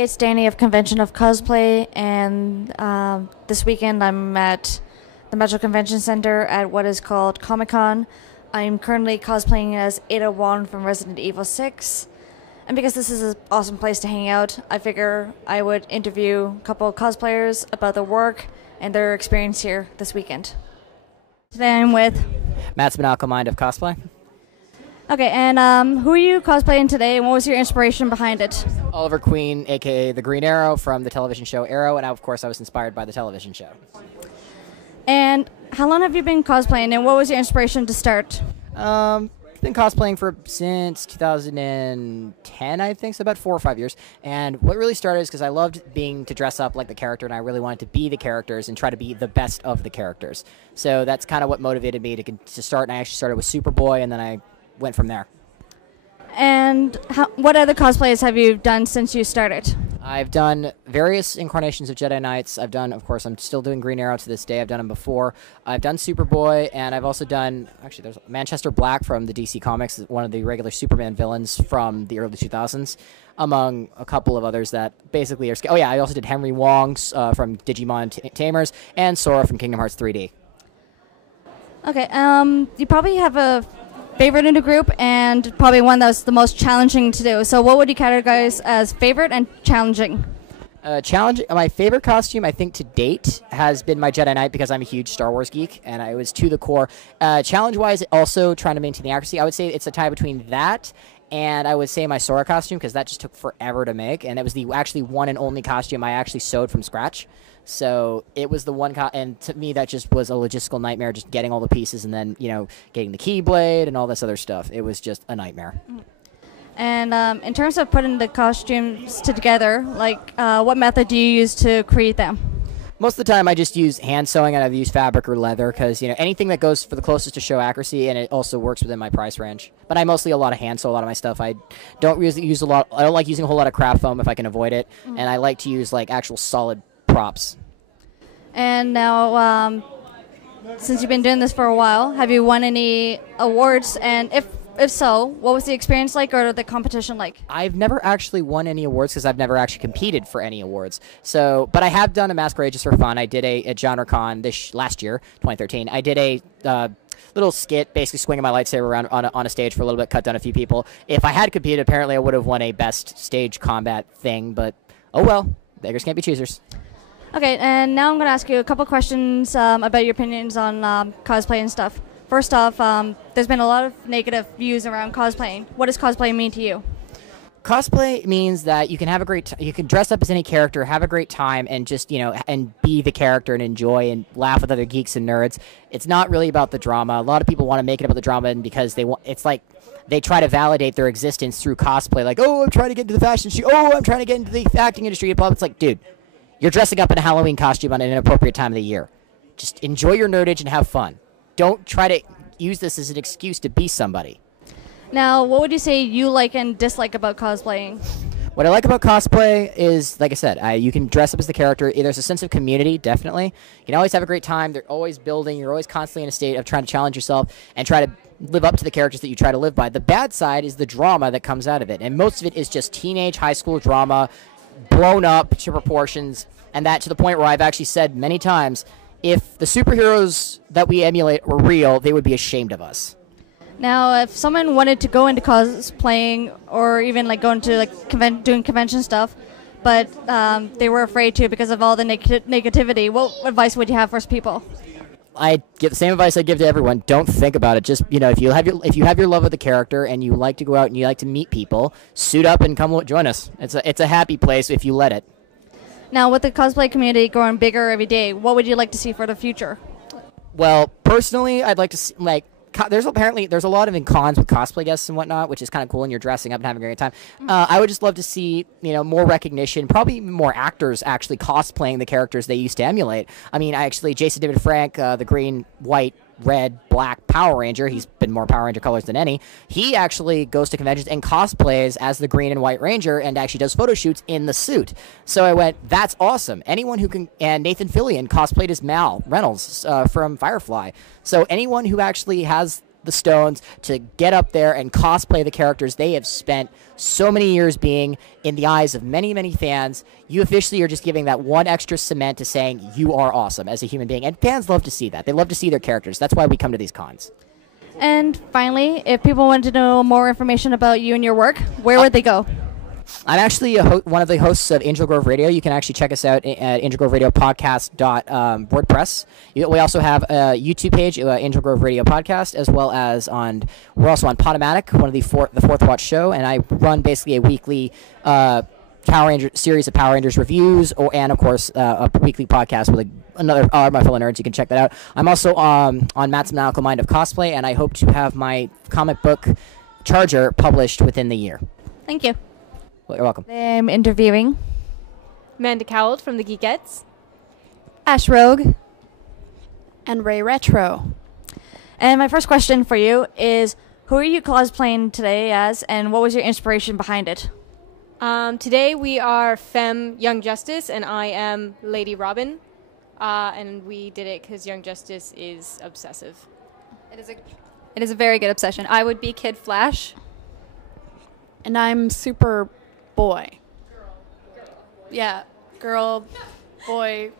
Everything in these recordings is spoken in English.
Hey, it's Danny of Convention of Cosplay, and this weekend I'm at the Metro Convention Center at what is called ComiCon. I'm currently cosplaying as Ada Wong from Resident Evil 6, and because this is an awesome place to hang out, I figure I would interview a couple of cosplayers about their work and their experience here this weekend. Today I'm with Matt's MandaCowled of Cosplay. Okay, and who are you cosplaying today, and what was your inspiration behind it? Oliver Queen, a.k.a. the Green Arrow from the television show Arrow, and of course I was inspired by the television show. And how long have you been cosplaying, and what was your inspiration to start? Been cosplaying since 2010, I think, so about 4 or 5 years. And what really started is because I loved to dress up like the character, and I really wanted to be the characters and try to be the best of the characters. So that's kind of what motivated me to start, and I actually started with Superboy, and then I went from there. And what other cosplays have you done since you started? I've done various incarnations of Jedi Knights. I've done, of course, I'm still doing Green Arrow to this day. I've done them before. I've done Superboy, and I've also done, actually, there's Manchester Black from the DC Comics, one of the regular Superman villains from the early 2000s, among a couple of others that basically are... Oh, yeah, I also did Henry Wong from Digimon Tamers, and Sora from Kingdom Hearts 3D. Okay, you probably have a favorite in the group, and probably one that was the most challenging to do. So what would you categorize as favorite and challenging? My favorite costume, I think, to date has been my Jedi Knight, because I'm a huge Star Wars geek, and I was to the core. Challenge-wise, also trying to maintain the accuracy, I would say it's a tie between that and I would say my Sora costume, because that just took forever to make, and it was the actually one and only costume I actually sewed from scratch. So it was the one, and to me that just was a logistical nightmare, just getting all the pieces and then, getting the Keyblade and all this other stuff. It was just a nightmare. And in terms of putting the costumes together, what method do you use to create them? Most of the time I just use hand sewing, and I've used fabric or leather, because, anything that goes for the closest to show accuracy, and it also works within my price range. But I mostly a lot of hand sew a lot of my stuff. I don't use a lot. I don't like using a whole lot of craft foam if I can avoid it, and I like to use actual solid props. And now, since you've been doing this for a while, have you won any awards? And if so, what was the experience like, or the competition like? I've never actually won any awards, because I've never actually competed for any awards. So, but I have done a masquerade just for fun. I did a GenreCon last year, 2013. I did a little skit, basically swinging my lightsaber around on a stage for a little bit, cut down a few people. If I had competed, apparently I would have won a best stage combat thing, but oh well, beggars can't be choosers. Okay, and now I'm going to ask you a couple questions about your opinions on cosplay and stuff. First off, there's been a lot of negative views around cosplaying. What does cosplay mean to you? Cosplay means that you can have a great you can dress up as any character, have a great time, and just, and be the character and enjoy and laugh with other geeks and nerds. It's not really about the drama. A lot of people want to make it about the drama, and because it's like they try to validate their existence through cosplay. Like, oh, I'm trying to get into the fashion industry. Oh, I'm trying to get into the acting industry. It's like, dude, you're dressing up in a Halloween costume on an inappropriate time of the year. Just enjoy your nerdage and have fun. Don't try to use this as an excuse to be somebody. Now, what would you say you like and dislike about cosplaying? What I like about cosplay is, like I said, you can dress up as the character. There's a sense of community, definitely. You can always have a great time. They're always building. You're always constantly in a state of trying to challenge yourself and try to live up to the characters that you try to live by. The bad side is the drama that comes out of it, and most of it is just teenage high school drama blown up to proportions, and that to the point where I've actually said many times, if the superheroes that we emulate were real, they would be ashamed of us. Now, if someone wanted to go into cosplaying, or even go into doing convention stuff, but they were afraid to because of all the negativity, what advice would you have for people? I give the same advice I give to everyone. Don't think about it. Just, if you have your love of the character and you like to go out and you like to meet people, suit up and come join us. It's a happy place if you let it. Now, with the cosplay community growing bigger every day, what would you like to see for the future? Well, personally, I'd like to see, there's a lot of cons with cosplay guests and whatnot, which is kind of cool, and you're dressing up and having a great time. I would just love to see, more recognition, probably more actors actually cosplaying the characters they used to emulate. I mean, Jason David Frank, the green, white, red, black Power Ranger, he's been more Power Ranger colors than any, he actually goes to conventions and cosplays as the green and white Ranger and actually does photo shoots in the suit. So I went, that's awesome. Anyone who can, and Nathan Fillion cosplayed as Mal Reynolds from Firefly. So anyone who actually has the stones to get up there and cosplay the characters they have spent so many years being in the eyes of many, many fans. You officially are just giving that one extra cement to saying you are awesome as a human being. And fans love to see that. They love to see their characters. That's why we come to these cons. And finally, if people want to know more information about you and your work, where would they go? I'm actually one of the hosts of Angel Grove Radio. You can actually check us out at angelgroveradiopodcast.wordpress. We also have a YouTube page, Angel Grove Radio Podcast, as well as we're also on Podomatic, one of the Fourth Watch show, and I run basically a weekly Power Ranger series of Power Rangers reviews, and of course a weekly podcast with another my fellow nerds. You can check that out. I'm also on Matt's Maniacal Mind of Cosplay, and I hope to have my comic book Charger published within the year. Thank you. Well, you're welcome. I'm interviewing MandaCowled from the Geekettes. AsheRogue. And RayRetro. And my first question for you is, who are you cosplaying today as, and what was your inspiration behind it? Today we are Femme Young Justice, and I am Lady Robin. And we did it because Young Justice is obsessive. It is a very good obsession. I would be Kid Flash. And I'm Super Boy. Yeah, girl, boy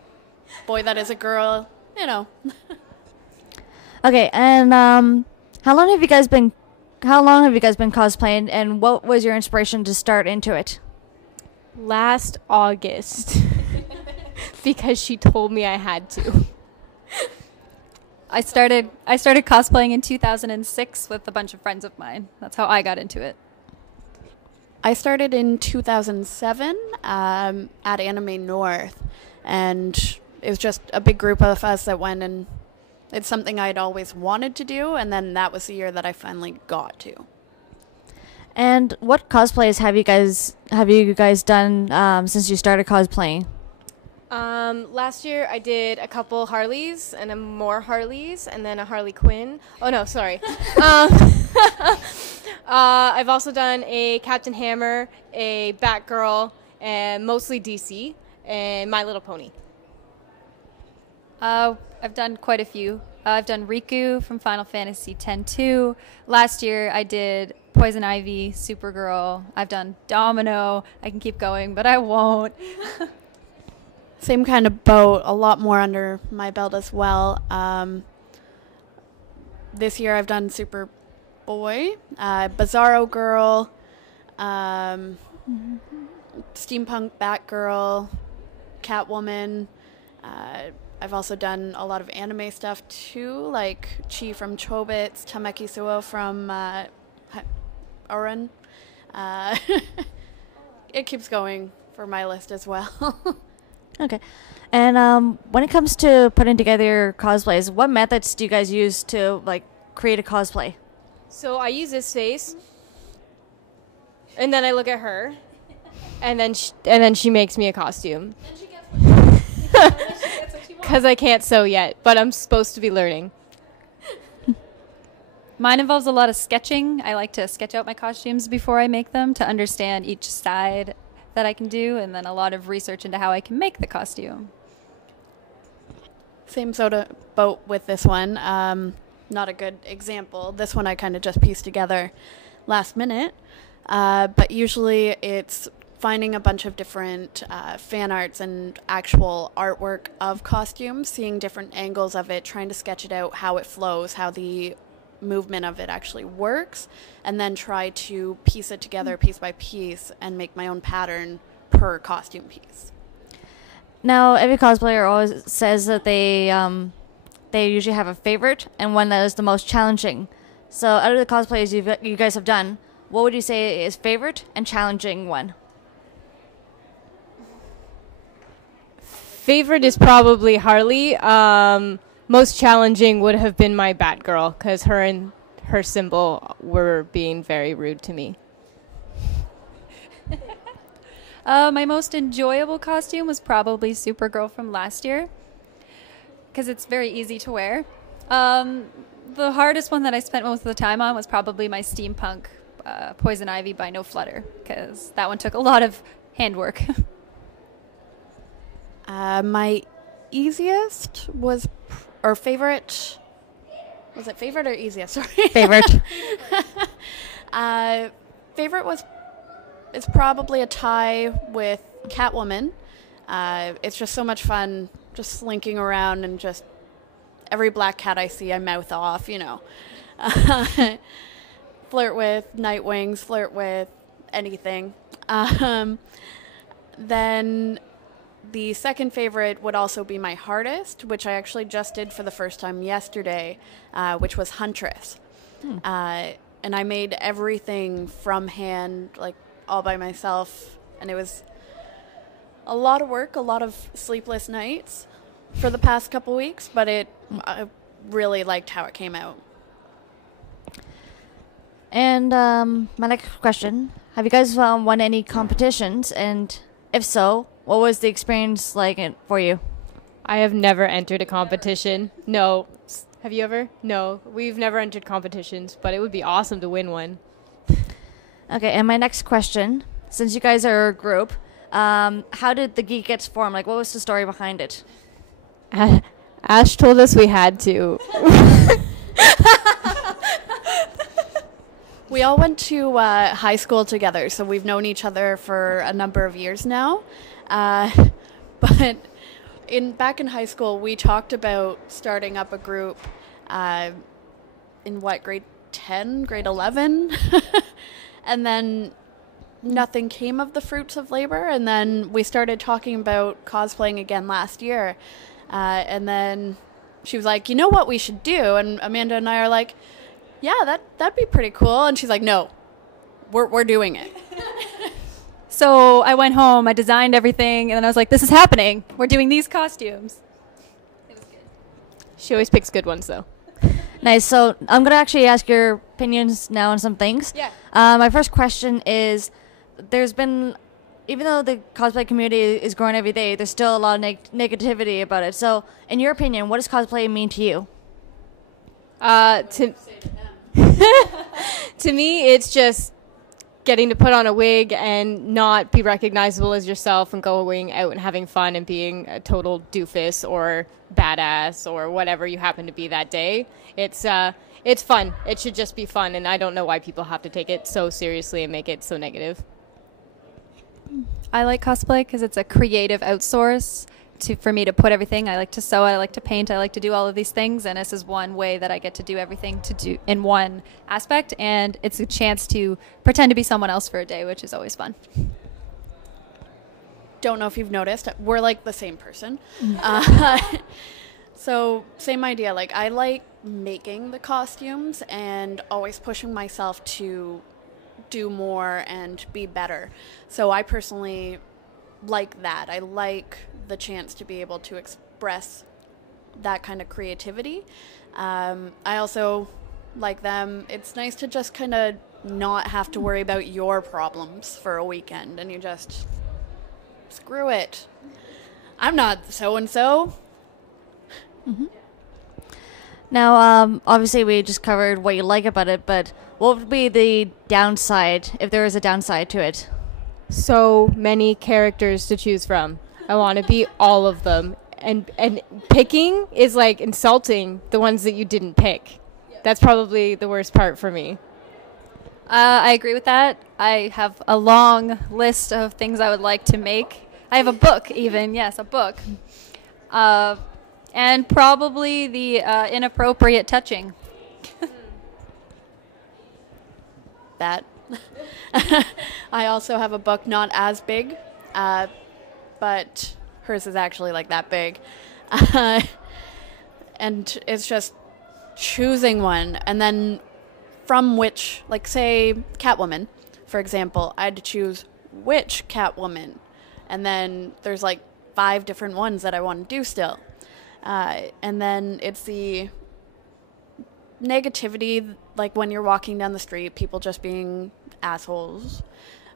that is a girl, you know. Okay, and how long have you guys been cosplaying, and what was your inspiration to start into it? Last August. Because she told me I had to. I started cosplaying in 2006 with a bunch of friends of mine. That's how I got into it. I started in 2007 at Anime North, and it was just a big group of us that went, and it's something I'd always wanted to do, and then that was the year that I finally got to. And what cosplays have you guys done since you started cosplaying? Last year I did a couple Harleys and more Harleys and then a Harley Quinn. Oh no, sorry. I've also done a Captain Hammer, a Batgirl, and mostly DC, and My Little Pony. I've done quite a few. I've done Riku from Final Fantasy X-2. Last year I did Poison Ivy, Supergirl. I've done Domino. I can keep going, but I won't. Same kind of boat, a lot more under my belt as well. This year I've done Superboy, Bizarro Girl, Steampunk Batgirl, Catwoman. I've also done a lot of anime stuff too, like Chi from Chobits, Tameki Suo from Oren. It keeps going for my list as well. Okay. And when it comes to putting together your cosplays, what methods do you guys use to create a cosplay? So I use this face, and then I look at her, and then she makes me a costume. Because I can't sew yet, but I'm supposed to be learning. Mine involves a lot of sketching. I like to sketch out my costumes before I make them to understand each side that I can do, and then a lot of research into how I can make the costume. Same sort of boat with this one. Not a good example. This one I kind of just pieced together last minute, but usually it's finding a bunch of different fan arts and actual artwork of costumes, seeing different angles of it, trying to sketch it out, how it flows, how the movement of it actually works, and then try to piece it together piece by piece and make my own pattern per costume piece. Now, every cosplayer always says that they usually have a favorite and one that is the most challenging. So out of the cosplays you guys have done, what would you say is favorite and challenging one? Favorite is probably Harley. Most challenging would have been my Batgirl, because her and her symbol were being very rude to me. My most enjoyable costume was probably Supergirl from last year, because it's very easy to wear. The hardest one that I spent most of the time on was probably my steampunk Poison Ivy by No Flutter, because that one took a lot of handwork. My easiest was, or favorite, Was it favorite or easiest? Sorry. Favorite. Favorite it's probably a tie with Catwoman. It's just so much fun just slinking around and just every black cat I see, I mouth off, you know. Flirt with Nightwings, flirt with anything. Then the second favorite would also be my hardest, which I actually just did for the first time yesterday, which was Huntress. And I made everything from hand, like all by myself, and it was a lot of work, a lot of sleepless nights for the past couple weeks, but I really liked how it came out. And my next question, have you guys won any competitions? And if so, what was the experience like for you? I have never entered a competition. No. Have you ever? No. We've never entered competitions, but it would be awesome to win one. Okay, and my next question, since you guys are a group, how did the Geekettes form? Like, what was the story behind it? Ash told us we had to. We all went to high school together, so we've known each other for a number of years now. But back in high school, we talked about starting up a group in grade 10, grade 11? And then nothing came of the fruits of labor. And then we started talking about cosplaying again last year. And then she was like, you know what we should do? And Amanda and I are like, yeah, that'd be pretty cool. And she's like, no, we're doing it. So I went home, I designed everything, and then I was like, this is happening. We're doing these costumes. It was good. She always picks good ones, though. Nice. So I'm going to actually ask your opinions now on some things. Yeah. My first question is, there's been, even though the cosplay community is growing every day, there's still a lot of negativity about it. So in your opinion, what does cosplay mean to you? To me, it's just getting to put on a wig and not be recognizable as yourself and going out and having fun and being a total doofus or badass or whatever you happen to be that day. It's fun. It should just be fun, and I don't know why people have to take it so seriously and make it so negative. I like cosplay because it's a creative outsource for me to put everything. I like to sew, I like to paint, I like to do all of these things, and this is one way that I get to do everything to do in one aspect, and it's a chance to pretend to be someone else for a day, which is always fun. Don't know if you've noticed, we're like the same person. So same idea, like I like making the costumes and always pushing myself to do more and be better. So I personally like that. I like the chance to be able to express that kind of creativity. I also like them. It's nice to just kind of not have to worry about your problems for a weekend and you just screw it. I'm not so-and-so. Mm-hmm. Now, obviously we just covered what you like about it, but what would be the downside, if there is a downside to it? So many characters to choose from. I want to be all of them. And picking is like insulting the ones that you didn't pick. That's probably the worst part for me. I agree with that. I have a long list of things I would like to make. I have a book even, yes, a book. And probably the inappropriate touching. That. I also have a book not as big, but hers is actually like that big. And it's just choosing one, and then from which, like say Catwoman, for example, I had to choose which Catwoman, and then there's like 5 different ones that I want to do still. And then it's the negativity, like when you're walking down the street, people just being assholes.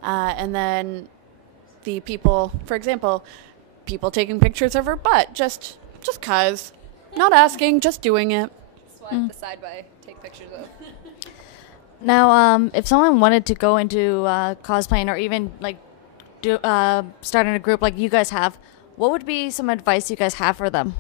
And then the people, for example, people taking pictures of her butt, just 'cause. Not asking, just doing it. Swipe the side by, take pictures of. Now, if someone wanted to go into cosplaying or even like starting a group like you guys have, what would be some advice you guys have for them?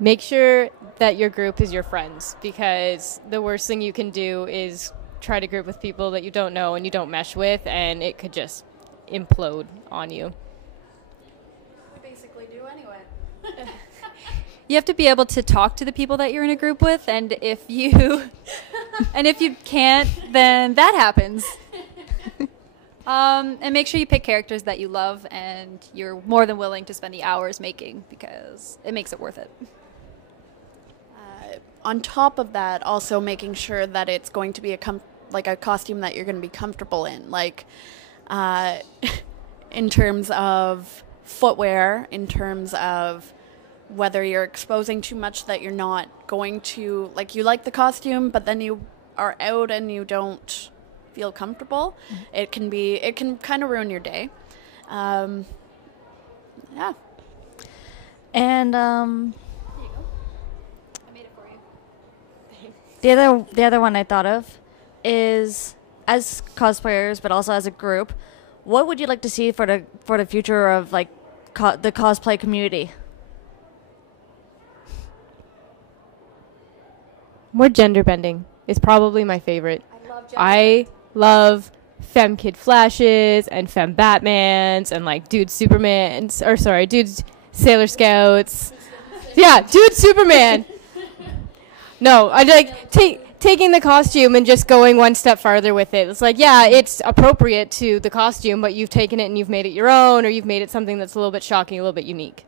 make sure that your group is your friends, because the worst thing you can do is try to group with people that you don't know and you don't mesh with, and it could just implode on you. We basically do anyway. You have to be able to talk to the people that you're in a group with, and if you can't, then that happens. And make sure you pick characters that you love and you're more than willing to spend the hours making, because it makes it worth it. On top of that, also making sure that it's going to be a costume that you're going to be comfortable in, like in terms of footwear, in terms of whether you're exposing too much that you're not going to, like, you like the costume, but then you are out and you don't feel comfortable. Mm-hmm. It can kind of ruin your day. Yeah. And Here you go. I made it for you. the other one I thought of is, as cosplayers, but also as a group, what would you like to see for the future of like the cosplay community? More gender bending is probably my favorite. I love femme kid flashes and femme Batmans and like dude Supermans, or sorry, dude Sailor Scouts. Yeah, dude Superman. No, I like taking the costume and just going one step farther with it. It's like, yeah, it's appropriate to the costume, but you've taken it and you've made it your own, or you've made it something that's a little bit shocking, a little bit unique.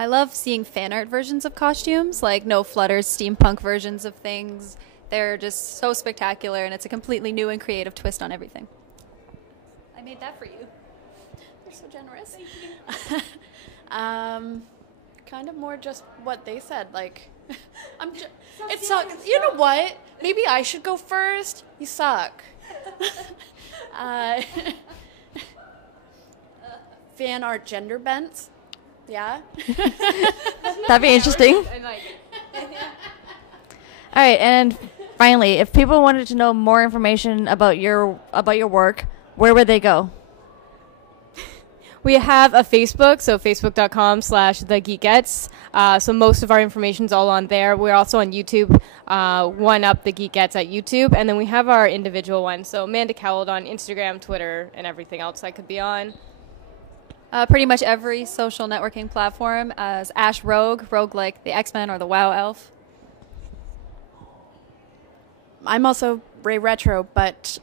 I love seeing fan art versions of costumes, like No Flutters, steampunk versions of things. They're just so spectacular, and it's a completely new and creative twist on everything. I made that for you. They're so generous. Kind of more just what they said. Like, it sucks. You know what? Maybe I should go first. You suck. Fan art gender bents. Yeah. That'd be interesting. I like it. All right, and finally, if people wanted to know more information about your work, where would they go? We have a Facebook, so facebook.com/thegeekettes. So most of our information's all on there. We're also on YouTube, One Up the Geekettes at YouTube, and then we have our individual one. So MandaCowled on Instagram, Twitter, and everything else I could be on. Pretty much every social networking platform as AsheRogue, rogue like the X-Men or the WoW elf. I'm also RayRetro, but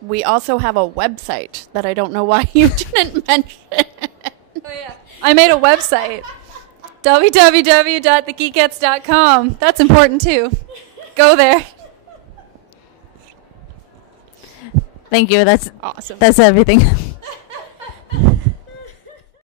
we also have a website that I don't know why you didn't mention. Oh, yeah. I made a website. www.thegeekettes.com. That's important, too. Go there. Thank you. That's Awesome. That's everything.